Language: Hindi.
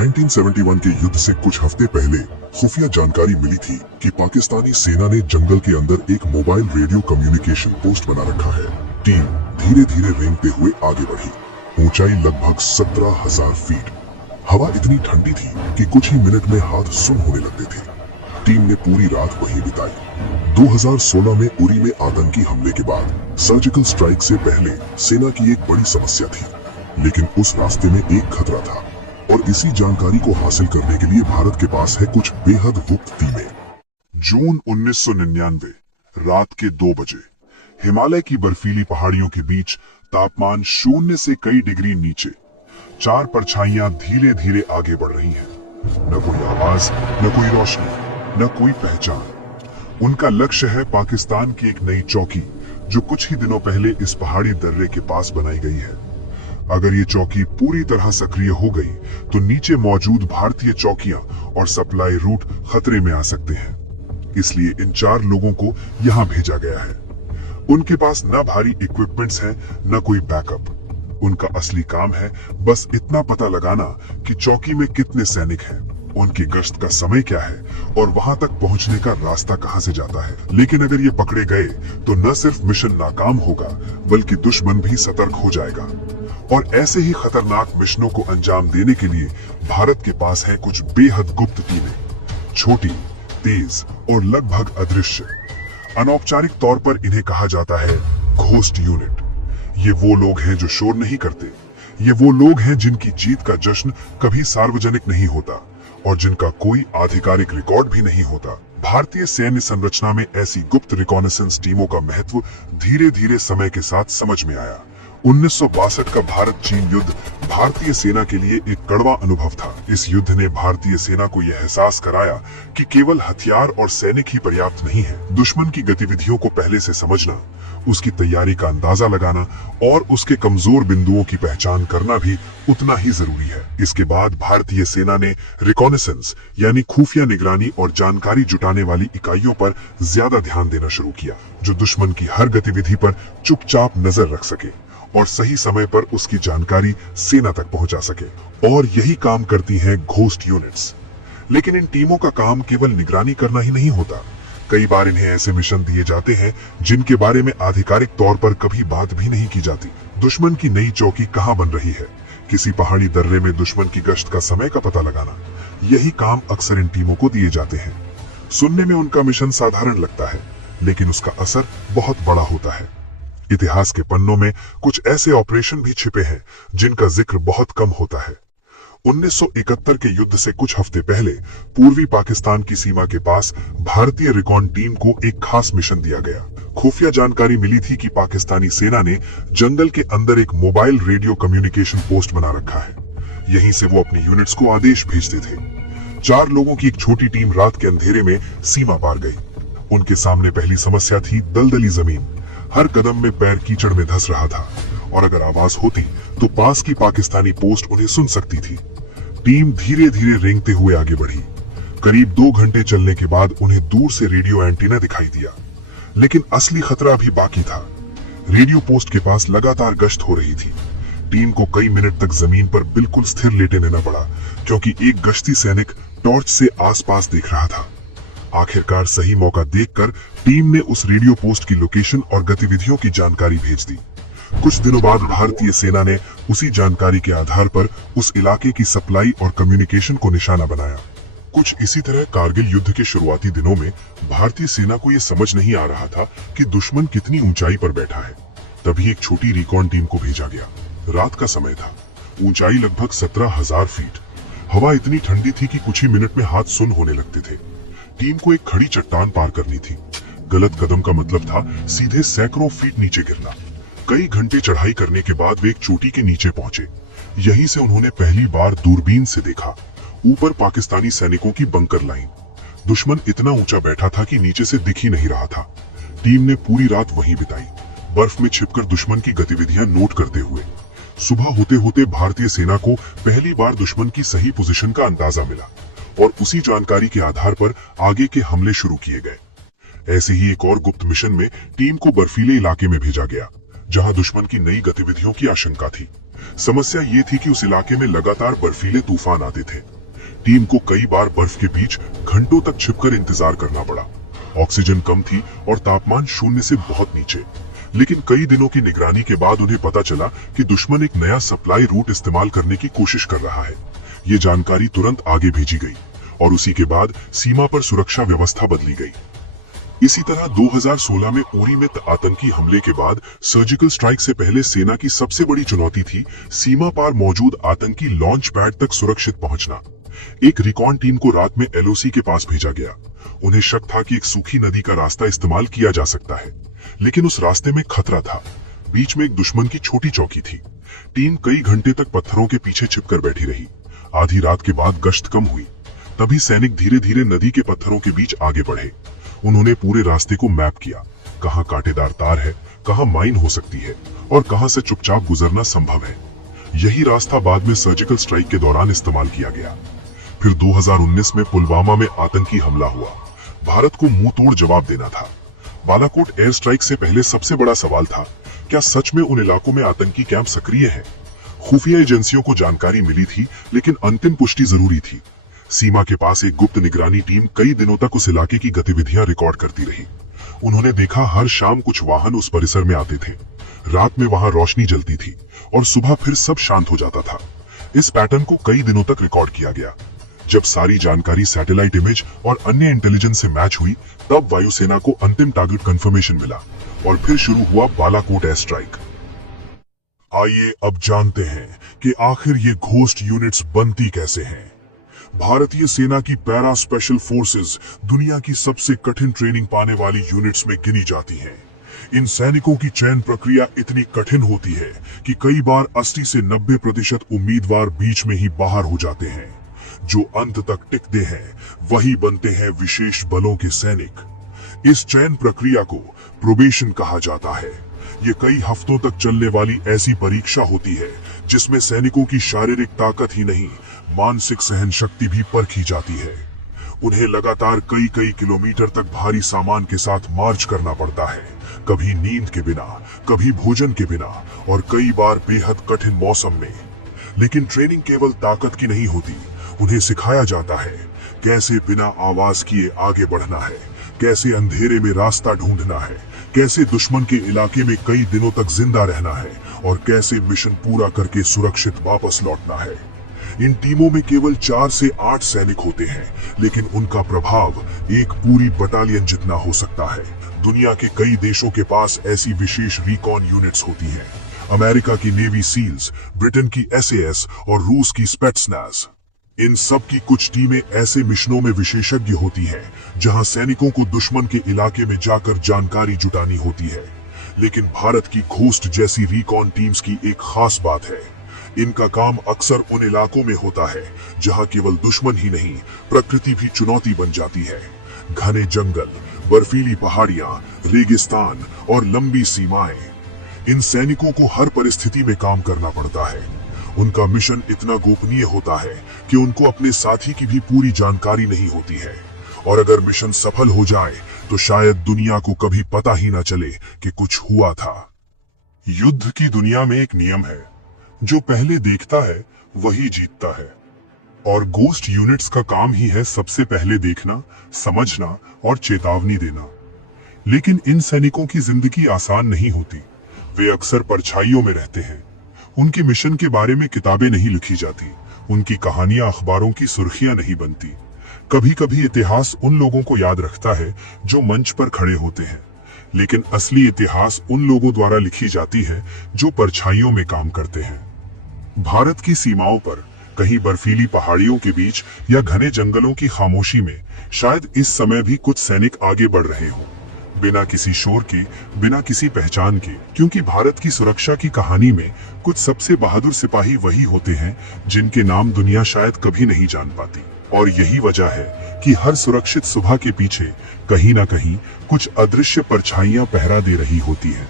1971 के युद्ध से कुछ हफ्ते पहले खुफिया जानकारी मिली थी कि पाकिस्तानी सेना ने जंगल के अंदर एक मोबाइल रेडियो कम्युनिकेशन पोस्ट बना रखा है। टीम धीरे धीरे रेंगते हुए आगे बढ़ी। ऊंचाई लगभग 17,000 फीट। हवा इतनी ठंडी थी कि कुछ ही मिनट में हाथ सुन होने लगते थे। टीम ने पूरी रात वहीं बिताई। 2016 में उरी में आतंकी हमले के बाद सर्जिकल स्ट्राइक से पहले सेना की एक बड़ी समस्या थी, लेकिन उस रास्ते में एक खतरा था और इसी जानकारी को हासिल करने के लिए भारत के पास है कुछ बेहद गुप्त टीमें। जून 1999 रात के 2 बजे हिमालय की बर्फीली पहाड़ियों के बीच तापमान 0 से कई डिग्री नीचे 4 परछाइयां धीरे धीरे आगे बढ़ रही हैं। न कोई आवाज, न कोई रोशनी, न कोई पहचान। उनका लक्ष्य है पाकिस्तान की एक नई चौकी जो कुछ ही दिनों पहले इस पहाड़ी दर्रे के पास बनाई गई है। अगर ये चौकी पूरी तरह सक्रिय हो गई तो नीचे मौजूद भारतीय चौकियां और सप्लाई रूट खतरे में आ सकते हैं। इसलिए इन 4 लोगों को यहां भेजा गया है। उनके पास न भारी इक्विपमेंट्स हैं, न कोई बैकअप। उनका असली काम है बस इतना पता लगाना कि चौकी में कितने सैनिक हैं, उनकी गश्त का समय क्या है और वहां तक पहुंचने का रास्ता कहां से जाता है। लेकिन अगर ये पकड़े गए तो न सिर्फ मिशन नाकाम होगा बल्कि दुश्मन भी सतर्क हो जाएगा। और ऐसे ही खतरनाक मिशनों को अंजाम देने के लिए भारत के पास है कुछ बेहद गुप्त टीमें, छोटी, तेज और लगभग अदृश्य। अनौपचारिक तौर पर इन्हें कहा जाता है घोस्ट यूनिट। ये वो लोग हैं जो शोर नहीं करते। ये वो लोग हैं जिनकी जीत का जश्न कभी सार्वजनिक नहीं होता और जिनका कोई आधिकारिक रिकॉर्ड भी नहीं होता। भारतीय सैन्य संरचना में ऐसी गुप्त रिकॉनेसेंस टीमों का महत्व धीरे धीरे समय के साथ समझ में आया। 1962 का भारत चीन युद्ध भारतीय सेना के लिए एक कड़वा अनुभव था। इस युद्ध ने भारतीय सेना को यह एहसास कराया कि केवल हथियार और सैनिक ही पर्याप्त नहीं है। दुश्मन की गतिविधियों को पहले से समझना, उसकी तैयारी का अंदाजा लगाना और उसके कमजोर बिंदुओं की पहचान करना भी उतना ही जरूरी है। इसके बाद भारतीय सेना ने रिकॉनेसेंस यानी खुफिया निगरानी और जानकारी जुटाने वाली इकाइयों पर ज्यादा ध्यान देना शुरू किया, जो दुश्मन की हर गतिविधि पर चुपचाप नजर रख सके और सही समय पर उसकी जानकारी सेना तक पहुंचा सके। और यही काम करती हैं घोस्ट यूनिट्स। लेकिन इन टीमों का काम केवल निगरानी करना ही नहीं होता। कई बार इन्हें ऐसे मिशन दिए जाते हैं जिनके बारे में आधिकारिक तौर पर कभी बात भी नहीं की जाती। दुश्मन की नई चौकी कहां बन रही है, किसी पहाड़ी दर्रे में दुश्मन की गश्त का समय का पता लगाना, यही काम अक्सर इन टीमों को दिए जाते हैं। सुनने में उनका मिशन साधारण लगता है, लेकिन उसका असर बहुत बड़ा होता है। इतिहास के पन्नों में कुछ ऐसे ऑपरेशन भी छिपे हैं जिनका जिक्र बहुत कम होता है। 1971 के युद्ध से कुछ हफ्ते पहले पूर्वी पाकिस्तान की सीमा के पास भारतीय रिकॉन टीम को एक खास मिशन दिया गया। खुफिया जानकारी मिली थी कि पाकिस्तानी सेना ने जंगल के अंदर एक मोबाइल रेडियो कम्युनिकेशन पोस्ट बना रखा है। यहीं से वो अपनी यूनिट्स को आदेश भेजते थे। 4 लोगों की एक छोटी टीम रात के अंधेरे में सीमा पार गई। उनके सामने पहली समस्या थी दलदली जमीन। हर कदम में पैर कीचड़ में धंस रहा था और अगर आवाज होती तो पास की पाकिस्तानी पोस्ट उन्हें सुन सकती थी। टीम धीरे धीरे रेंगते हुए आगे बढ़ी। करीब 2 घंटे चलने के बाद उन्हें दूर से रेडियो एंटीना दिखाई दिया, लेकिन असली खतरा भी बाकी था। रेडियो पोस्ट के पास लगातार गश्त हो रही थी। टीम को कई मिनट तक जमीन पर बिल्कुल स्थिर लेटे रहना पड़ा, क्योंकि एक गश्ती सैनिक टॉर्च से आसपास देख रहा था। आखिरकार सही मौका देखकर टीम ने उस रेडियो पोस्ट की लोकेशन और गतिविधियों की जानकारी भेज दी। कुछ दिनों बाद भारतीय सेना ने उसी जानकारी के आधार पर उस इलाके की सप्लाई और कम्युनिकेशन को निशाना बनाया। कुछ इसी तरह कारगिल युद्ध के शुरुआती दिनों में भारतीय सेना को यह समझ नहीं आ रहा था कि दुश्मन कितनी ऊंचाई पर बैठा है। तभी एक छोटी रिकॉन टीम को भेजा गया। रात का समय था, ऊंचाई लगभग 17,000 फीट। हवा इतनी ठंडी थी कि कुछ ही मिनट में हाथ सुन होने लगते थे। टीम को एक खड़ी चट्टान पार करनी थी। गलत कदम का मतलब था सीधे सैकड़ों फीट नीचे गिरना। कई घंटे चढ़ाई करने के बाद वे एक चोटी के नीचे पहुंचे। यहीं से उन्होंने पहली बार दूरबीन से देखा ऊपर पाकिस्तानी सैनिकों की बंकर लाइन। दुश्मन इतना ऊंचा बैठा था कि नीचे से दिख ही नहीं रहा था। टीम ने पूरी रात वहीं बिताई, बर्फ में छिपकर दुश्मन की गतिविधियां नोट करते हुए। सुबह होते होते भारतीय सेना को पहली बार दुश्मन की सही पोजीशन का अंदाजा मिला और उसी जानकारी के आधार पर आगे के हमले शुरू किए गए। ऐसे ही एक और गुप्त मिशन में टीम को बर्फीले इलाके में भेजा गया, जहां दुश्मन की नई गतिविधियों की आशंका थी। समस्या ये थी कि उस इलाके में लगातार बर्फीले तूफान आते थे। टीम को कई बार बर्फ के बीच घंटों तक छिपकर इंतजार करना पड़ा। ऑक्सीजन कम थी और तापमान शून्य से बहुत नीचे। लेकिन कई दिनों की निगरानी के बाद उन्हें पता चला कि दुश्मन एक नया सप्लाई रूट इस्तेमाल करने की कोशिश कर रहा है। ये जानकारी तुरंत आगे भेजी गई और उसी के बाद सीमा पर सुरक्षा व्यवस्था बदली गई। इसी तरह 2016 में उरी में आतंकी हमले के बाद सर्जिकल स्ट्राइक से पहले सेना की सबसे बड़ी चुनौती थी सीमा पार मौजूद आतंकी लॉन्च पैड तक सुरक्षित पहुंचना। एक रिकॉन टीम को रात में एलओसी के पास भेजा गया। उन्हें शक था कि एक सूखी नदी का रास्ता इस्तेमाल किया जा सकता है, लेकिन उस रास्ते में खतरा था। बीच में एक दुश्मन की छोटी चौकी थी। टीम कई घंटे तक पत्थरों के पीछे छिपकर बैठी रही। आधी रात के बाद गश्त कम हुई। तभी सैनिक धीरे धीरे नदी के पत्थरों के बीच आगे बढ़े। उन्होंने पूरे रास्ते को मैप किया, कहां कांटेदार तार है, कहां माइन हो सकती है और कहां से चुपचाप गुजरना संभव है। यही रास्ता बाद में सर्जिकल स्ट्राइक के दौरान इस्तेमाल किया गया। फिर 2019 में पुलवामा में आतंकी हमला हुआ। भारत को मुंह तोड़ जवाब देना था। बालाकोट एयर स्ट्राइक से पहले सबसे बड़ा सवाल था, क्या सच में उन इलाकों में आतंकी कैंप सक्रिय है? खुफिया एजेंसियों को जानकारी मिली थी, लेकिन अंतिम पुष्टि जरूरी थी। सीमा के पास एक गुप्त निगरानी टीम कई दिनों तक उस इलाके की गतिविधियां रिकॉर्ड करती रही। उन्होंने देखा हर शाम कुछ वाहन उस परिसर में आते थे। रात में वहां रोशनी जलती थी और सुबह फिर सब शांत हो जाता था। इस पैटर्न को कई दिनों तक रिकॉर्ड किया गया। जब सारी जानकारी सैटेलाइट इमेज और अन्य इंटेलिजेंस से मैच हुई, तब वायुसेना को अंतिम टारगेट कंफर्मेशन मिला और फिर शुरू हुआ बालाकोट एयर स्ट्राइक। आइए अब जानते हैं कि आखिर ये घोस्ट यूनिट्स बनती कैसे हैं। भारतीय सेना की पैरा स्पेशल फोर्सेस दुनिया की सबसे कठिन ट्रेनिंग पाने वाली यूनिट्स में गिनी जाती हैं। इन सैनिकों की चयन प्रक्रिया इतनी कठिन होती है कि कई बार 80 से 90% उम्मीदवार बीच में ही बाहर हो जाते हैं। जो अंत तक टिकते हैं वही बनते हैं विशेष बलों के सैनिक। इस चयन प्रक्रिया को प्रोबेशन कहा जाता है। ये कई हफ्तों तक चलने वाली ऐसी परीक्षा होती है जिसमें सैनिकों की शारीरिक ताकत ही नहीं, मानसिक सहन शक्ति भी परखी जाती है। उन्हें लगातार कई किलोमीटर तक भारी सामान के साथ मार्च करना पड़ता है, कभी नींद के बिना, कभी भोजन के बिना और कई बार बेहद कठिन मौसम में। लेकिन ट्रेनिंग केवल ताकत की नहीं होती, उन्हें सिखाया जाता है कैसे बिना आवाज किए आगे बढ़ना है, कैसे अंधेरे में रास्ता ढूंढना है, कैसे दुश्मन के इलाके में कई दिनों तक जिंदा रहना है और कैसे मिशन पूरा करके सुरक्षित वापस लौटना है। इन टीमों में केवल 4 से 8 सैनिक होते हैं, लेकिन उनका प्रभाव एक पूरी बटालियन जितना हो सकता है। दुनिया के कई देशों के पास ऐसी विशेष रिकॉन यूनिट्स होती हैं। अमेरिका की नेवी सील्स, ब्रिटेन की SAS और रूस की स्पेट्सनाज। इन सब की कुछ टीमें ऐसे मिशनों में विशेषज्ञ होती हैं जहां सैनिकों को दुश्मन के इलाके में जाकर जानकारी जुटानी होती है। लेकिन भारत की घोस्ट जैसी रिकॉन टीम्स की एक खास बात है, इनका काम अक्सर उन इलाकों में होता है जहां केवल दुश्मन ही नहीं, प्रकृति भी चुनौती बन जाती है। घने जंगल, बर्फीली पहाड़ियां, रेगिस्तान और लंबी सीमाएं। इन सैनिकों को हर परिस्थिति में काम करना पड़ता है। उनका मिशन इतना गोपनीय होता है कि उनको अपने साथी की भी पूरी जानकारी नहीं होती है, और अगर मिशन सफल हो जाए तो शायद दुनिया को कभी पता ही न चले कि कुछ हुआ था। युद्ध की दुनिया में एक नियम है, जो पहले देखता है वही जीतता है, और घोस्ट यूनिट्स का काम ही है सबसे पहले देखना, समझना और चेतावनी देना। लेकिन इन सैनिकों की जिंदगी आसान नहीं होती। वे अक्सर परछाइयों में रहते हैं। उनके मिशन के बारे में किताबें नहीं लिखी जाती, उनकी कहानियां अखबारों की सुर्खियां नहीं बनती। कभी कभी इतिहास उन लोगों को याद रखता है जो मंच पर खड़े होते हैं, लेकिन असली इतिहास उन लोगों द्वारा लिखी जाती है जो परछाइयों में काम करते हैं। भारत की सीमाओं पर, कहीं बर्फीली पहाड़ियों के बीच या घने जंगलों की खामोशी में शायद इस समय भी कुछ सैनिक आगे बढ़ रहे हों, बिना किसी शोर के, बिना किसी पहचान के। क्योंकि भारत की सुरक्षा की कहानी में कुछ सबसे बहादुर सिपाही वही होते हैं जिनके नाम दुनिया शायद कभी नहीं जान पाती। और यही वजह है कि हर सुरक्षित सुबह के पीछे कहीं ना कहीं कुछ अदृश्य परछाइयां पहरा दे रही होती हैं।